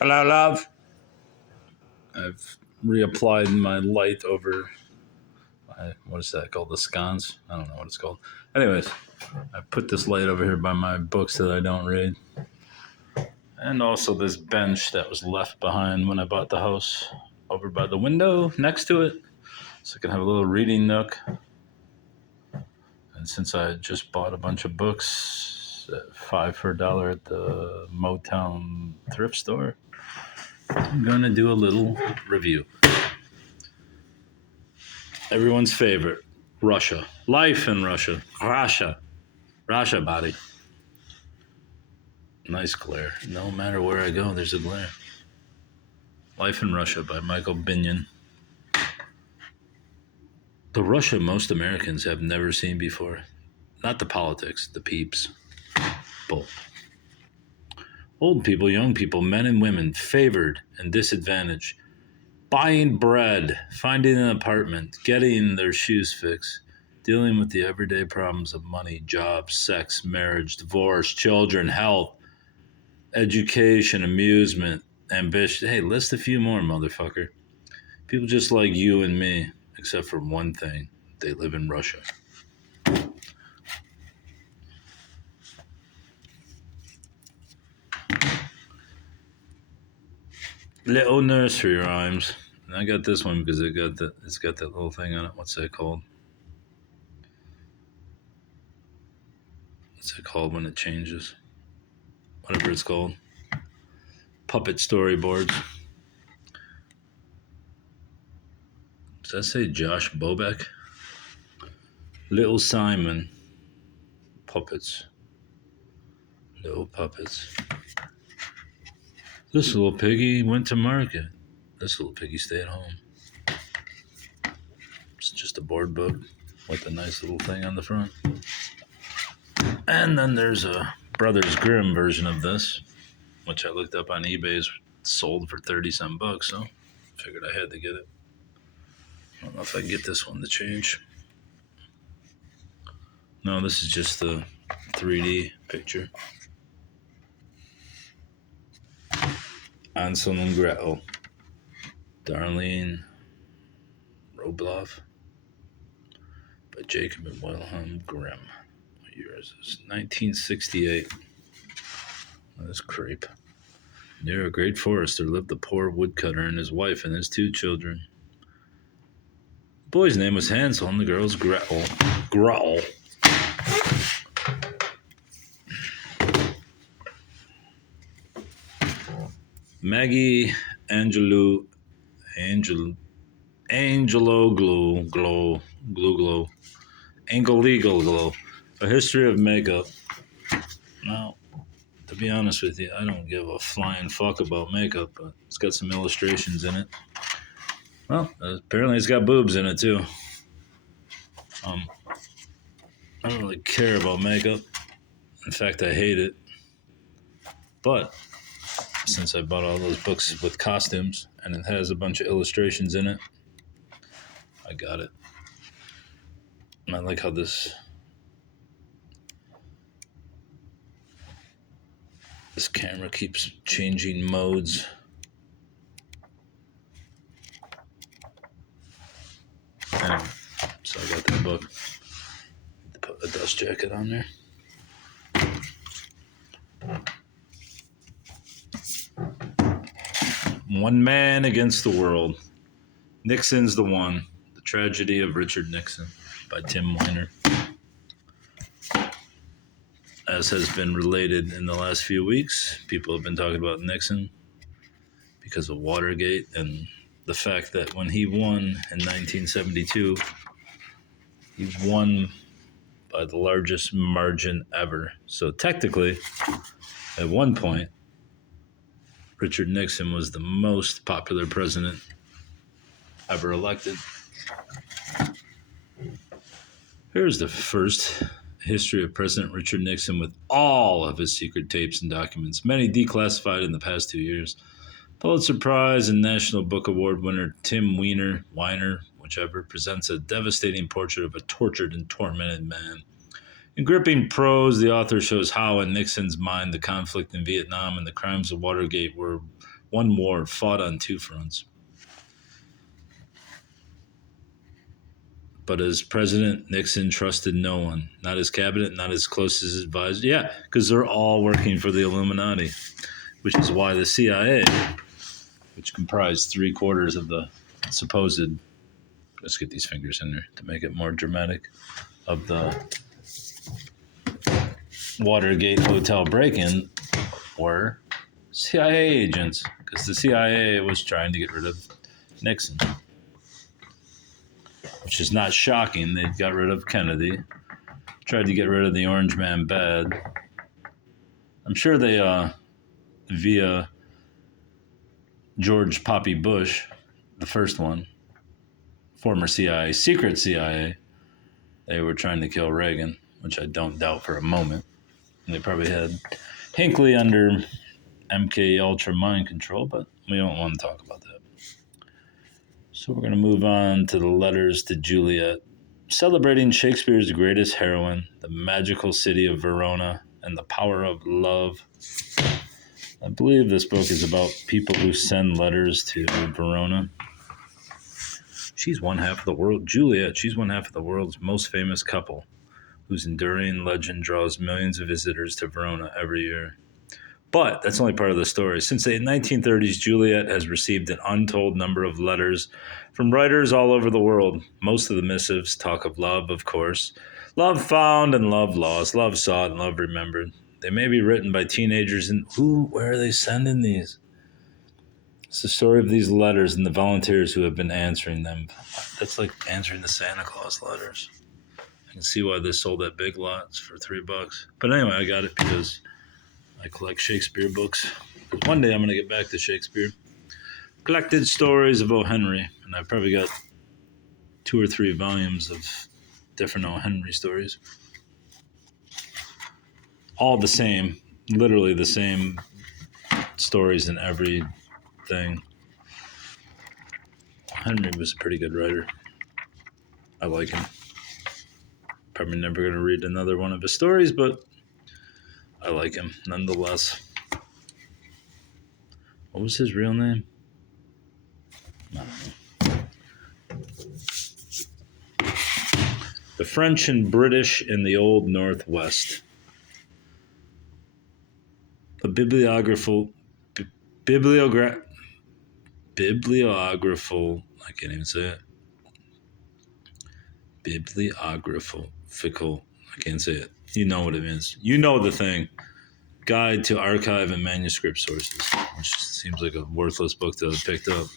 Hello, love. I've reapplied my light over what is that called? The scones? I don't know what it's called. Anyways, I put this light over here by my books that I don't read. And also this bench that was left behind when I bought the house over by the window next to it. So I can have a little reading nook. And since I just bought a bunch of books at $5 for $1 at the Motown thrift store, I'm going to do a little review. Everyone's favorite, Russia. Life in Russia. Russia, body. Nice glare. No matter where I go, there's a glare. Life in Russia by Michael Binyon. The Russia most Americans have never seen before. Not the politics, the peeps. Both. Old people, young people, men and women, favored and disadvantaged. Buying bread, finding an apartment, getting their shoes fixed, dealing with the everyday problems of money, jobs, sex, marriage, divorce, children, health, education, amusement, ambition. Hey, list a few more, motherfucker. People just like you and me, except for one thing. They live in Russia. Little nursery rhymes. And I got this one because it's got that little thing on it. What's that called? What's it called when it changes? Whatever it's called. Puppet storyboards. Does that say Josh Bobek? Little Simon. Puppets. Little puppets. This little piggy went to market. This little piggy stayed home. It's just a board book with a nice little thing on the front. And then there's a Brothers Grimm version of this, which I looked up on eBay, is sold for 30-some bucks, so figured I had to get it. I don't know if I can get this one to change. No, this is just the 3D picture. Hansel and Gretel. Darlene Robloff by Jacob and Wilhelm Grimm. What year is this? 1968. This creep. Near a great forest there lived a poor woodcutter and his wife and his 2 children. The boy's name was Hansel and the girl's Gretel. Gretel. Maggie Angelo Glow. Angeligal. A history of makeup. Now, to be honest with you, I don't give a flying fuck about makeup, but it's got some illustrations in it. Well, apparently it's got boobs in it too. I don't really care about makeup. In fact, I hate it. But since I bought all those books with costumes and it has a bunch of illustrations in it, I got it. And I like how this camera keeps changing modes. Anyway, so I got that book. Put a dust jacket on there. One Man Against the World. Nixon's the One. The Tragedy of Richard Nixon by Tim Weiner. As has been related in the last few weeks, people have been talking about Nixon because of Watergate and the fact that when he won in 1972, he won by the largest margin ever. So technically, at one point, Richard Nixon was the most popular president ever elected. Here's the first history of President Richard Nixon with all of his secret tapes and documents, many declassified in the past 2 years. Pulitzer Prize and National Book Award winner Tim Weiner, whichever, presents a devastating portrait of a tortured and tormented man. In gripping prose, the author shows how, in Nixon's mind, the conflict in Vietnam and the crimes of Watergate were one war fought on two fronts. But as president, Nixon trusted no one, not his cabinet, not his closest advisor. Yeah, because they're all working for the Illuminati, which is why the CIA, which comprised 3/4 of the supposed, let's get these fingers in there to make it more dramatic, of the Watergate hotel break-in were CIA agents, because the CIA was trying to get rid of Nixon, which is not shocking. They got rid of Kennedy, tried to get rid of the Orange Man bad. I'm sure they, via George Poppy Bush, the first one, former CIA, secret CIA, they were trying to kill Reagan, which I don't doubt for a moment. And they probably had Hinckley under MK Ultra mind control, but we don't want to talk about that. So we're going to move on to the letters to Juliet, celebrating Shakespeare's greatest heroine, the magical city of Verona, and the power of love. I believe this book is about people who send letters to Verona. She's one half of the world. Juliet, she's one half of the world's most famous couple, whose enduring legend draws millions of visitors to Verona every year. But that's only part of the story. Since the 1930s, Juliet has received an untold number of letters from writers all over the world. Most of the missives talk of love, of course. Love found and love lost, love sought and love remembered. They may be written by teenagers, and where are they sending these? It's the story of these letters and the volunteers who have been answering them. That's like answering the Santa Claus letters. I can see why they sold at Big Lots for $3. But anyway, I got it because I collect Shakespeare books. One day I'm going to get back to Shakespeare. Collected stories of O. Henry, and I've probably got 2 or 3 volumes of different O. Henry stories. All the same, literally the same stories in every thing. Henry was a pretty good writer. I like him. Probably never going to read another one of his stories, but I like him nonetheless. What was his real name? I don't know. The French and British in the Old Northwest. A bibliographical, I can't even say it. Bibliographical, I can't say it. You know what it means. You know the thing. Guide to Archive and Manuscript Sources, which seems like a worthless book to have picked up.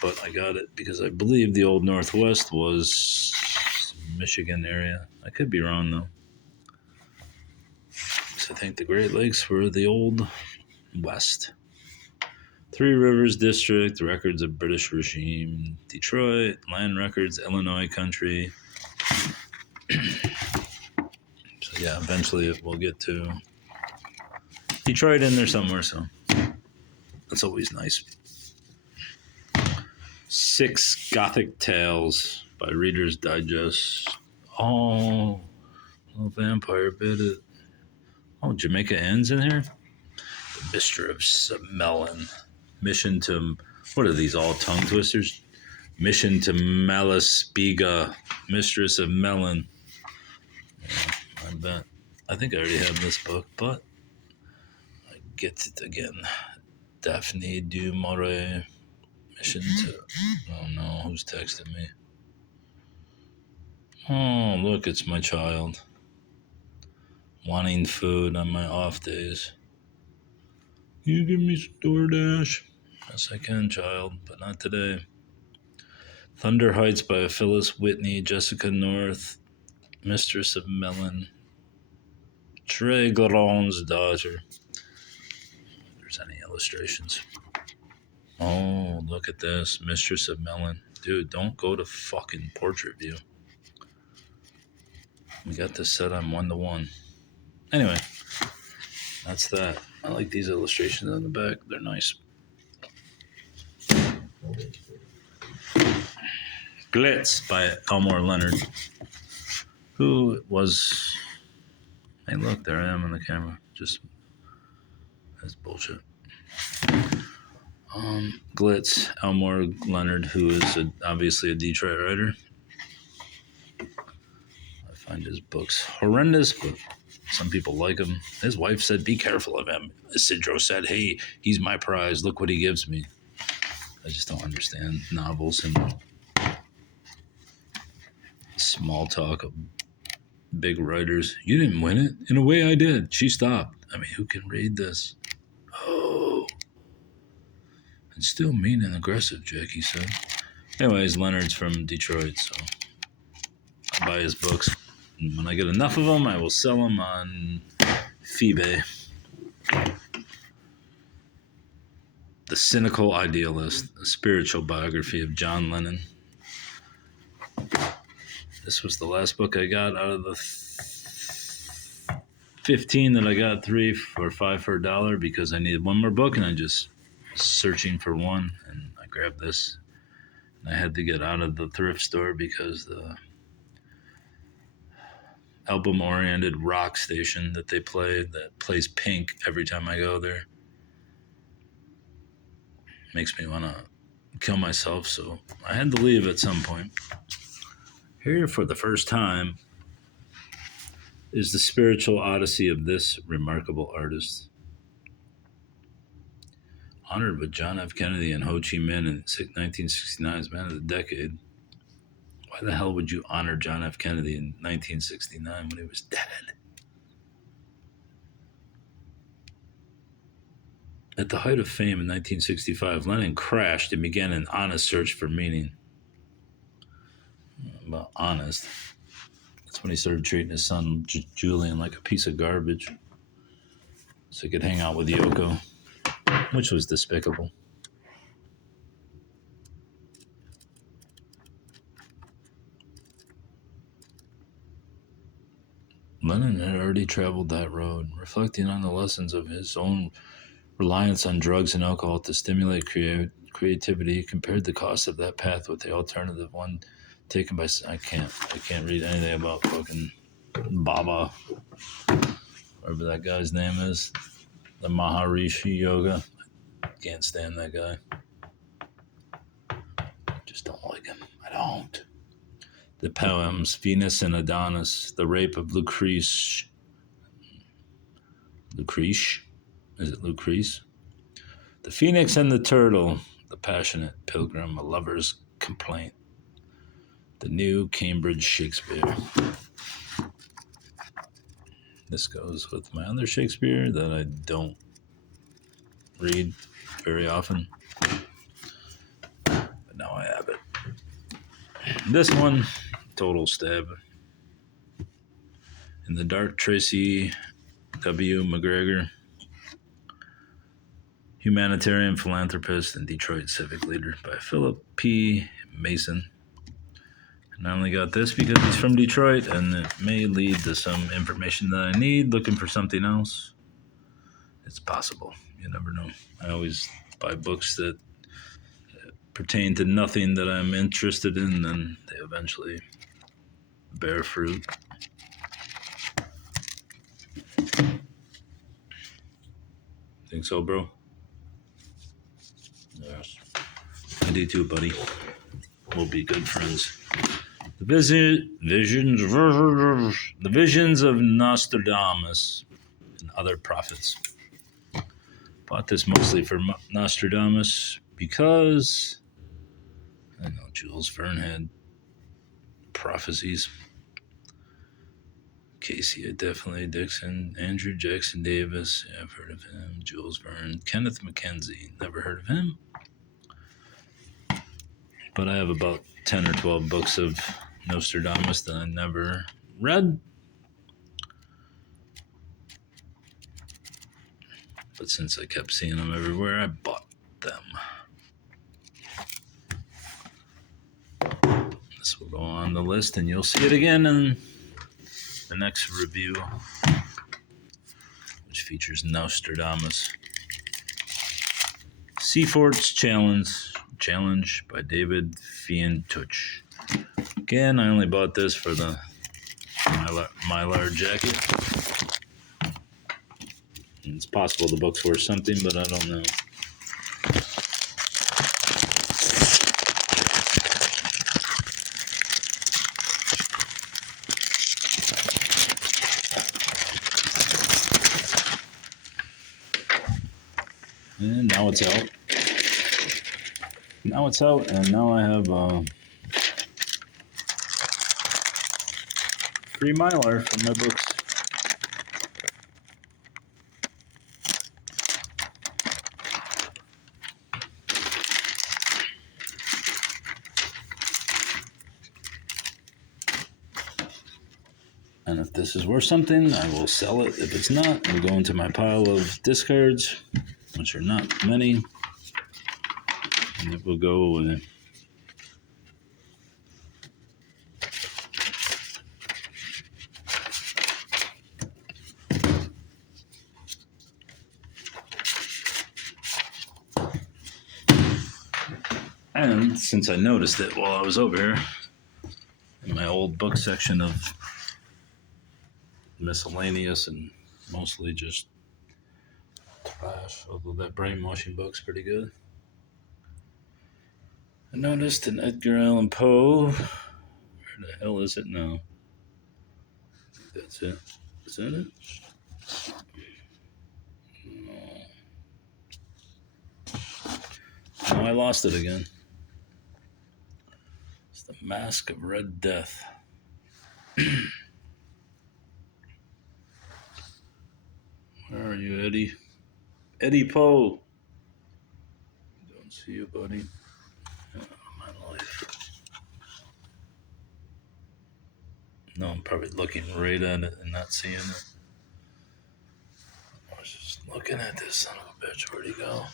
But I got it because I believe the Old Northwest was Michigan area. I could be wrong, though. I think the Great Lakes were the Old West. Three Rivers District, records of British regime. Detroit, land records, Illinois country. So yeah, eventually we'll get to Detroit in there somewhere, so that's always nice. 6 Gothic Tales by Reader's Digest. Oh, little vampire bit it. Oh, Jamaica Inn's in here? The Mistress of Melon. Mission to, what are these, all tongue twisters? Mission to Malaspina, Mistress of Melon. Yeah, I bet. I think I already have this book, but I get it again. Daphne du Maurier. Mission to, oh no, who's texting me? Oh, look, it's my child. Wanting food on my off days. You give me some DoorDash? Yes, I can, child, but not today. Thunder Heights by Phyllis Whitney, Jessica North, Mistress of Melon, Trey Garon's daughter. If there's any illustrations. Oh, look at this, Mistress of Melon. Dude, don't go to fucking Portrait View. We got this set on 1-to-1. Anyway, that's that. I like these illustrations on the back. They're nice. Glitz by Elmore Leonard. who was... Hey, look, there I am on the camera. Just, that's bullshit. Glitz, Elmore Leonard, who is obviously a Detroit writer. I find his books horrendous, but some people like him. His wife said, be careful of him. Isidro said, hey, he's my prize. Look what he gives me. I just don't understand novels and small talk of big writers. You didn't win it. In a way, I did. She stopped. I mean, who can read this? Oh. It's still mean and aggressive, Jackie said. Anyways, Leonard's from Detroit, so I buy his books. And when I get enough of them, I will sell them on Phoebe. The Cynical Idealist, a spiritual biography of John Lennon. This was the last book I got out of the 15 that I got, 3 or 5 for $1 because I needed one more book and I just searching for one and I grabbed this. And I had to get out of the thrift store because the album-oriented rock station that they play, that plays Pink every time I go there, makes me want to kill myself, so I had to leave at some point. Here for the first time is the spiritual odyssey of this remarkable artist. Honored with John F. Kennedy and Ho Chi Minh in 1969 as Man of the Decade. Why the hell would you honor John F. Kennedy in 1969 when he was dead? At the height of fame in 1965, Lennon crashed and began an honest search for meaning. Well, honest. That's when he started treating his son, Julian, like a piece of garbage so he could hang out with Yoko, which was despicable. Lennon had already traveled that road, reflecting on the lessons of his own reliance on drugs and alcohol to stimulate creativity. He compared the cost of that path with the alternative one taken by... I can't read anything about fucking Baba, whatever that guy's name is, the Maharishi Yoga. Can't stand that guy. Just don't like him. I don't. The poems Venus and Adonis, The Rape of Lucrece. Lucrece? Is it Lucrece? The Phoenix and the Turtle, The Passionate Pilgrim, A Lover's Complaint. The New Cambridge Shakespeare. This goes with my other Shakespeare that I don't read very often. But now I have it. This one, Total Stab. In the Dark, Tracy W. McGregor. Humanitarian Philanthropist and Detroit Civic Leader by Philip P. Mason. And I only got this because he's from Detroit, and it may lead to some information that I need, looking for something else. It's possible. You never know. I always buy books that pertain to nothing that I'm interested in, and they eventually bear fruit. Think so, bro? Yes. I do too, buddy. We'll be good friends. The visions of Nostradamus and other prophets. Bought this mostly for Nostradamus because I know Jules Verne had prophecies. Casey definitely, Dixon, Andrew Jackson Davis, yeah, I've heard of him. Jules Verne, Kenneth Mackenzie, never heard of him. But I have about 10 or 12 books of Nostradamus that I never read. But since I kept seeing them everywhere, I bought them. This will go on the list, and you'll see it again in the next review, which features Nostradamus. Seafort's Challenge by David Fientuch. Again, I only bought this for the Mylar jacket. And it's possible the book's worth something, but I don't know. And now it's out. Now it's out, and now I have free Mylar for my books. And if this is worth something, I will sell it. If it's not, it'll go into my pile of discards, which are not many. And it will go away. And since I noticed it while I was over here in my old book section of miscellaneous and mostly just trash, although that brainwashing book's pretty good. I noticed an Edgar Allan Poe. Where the hell is it now? That's it. Is that it? No, I lost it again. It's The Mask of Red Death. Where are you, Eddie? Eddie Poe. Don't see you, buddy. My life. No, I'm probably looking right at it and not seeing it. I was just looking at this son of a bitch. Where'd he go?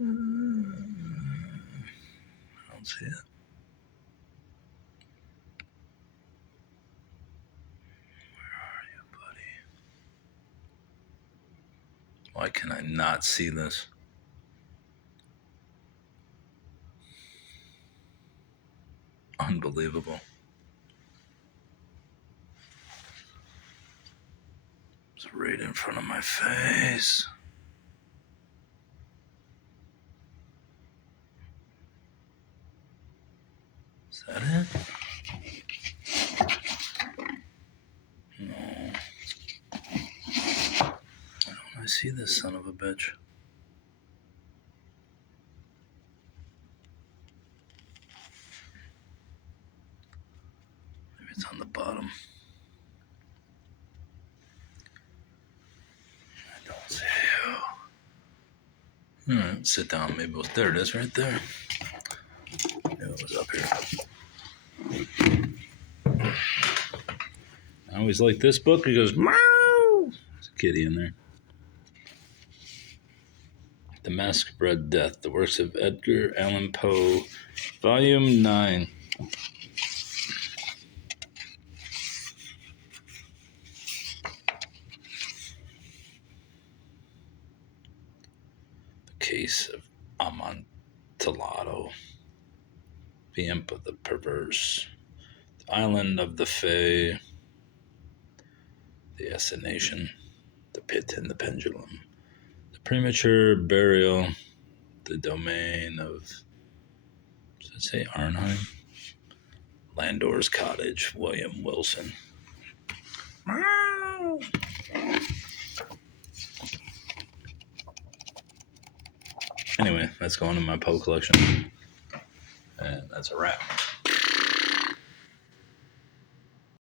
I don't see it. Where are you, buddy? Why can I not see this? Unbelievable. It's right in front of my face. Is that it? No. Why don't I see this son of a bitch? Maybe it's on the bottom. I don't see you. Alright, sit down. Maybe there it is right there. Yeah, it was up here. I always like this book. He goes, meow. There's a kitty in there. The Mask of Red Death, the works of Edgar Allan Poe, Volume 9. The Case of Amontillado, the Imp of the Perverse, the Island of the Fae, the Assignation, the Pit and the Pendulum, the Premature Burial, the Domain of, does it say Arnheim? Landor's Cottage, William Wilson. Anyway, that's going in my Poe collection. And that's a wrap.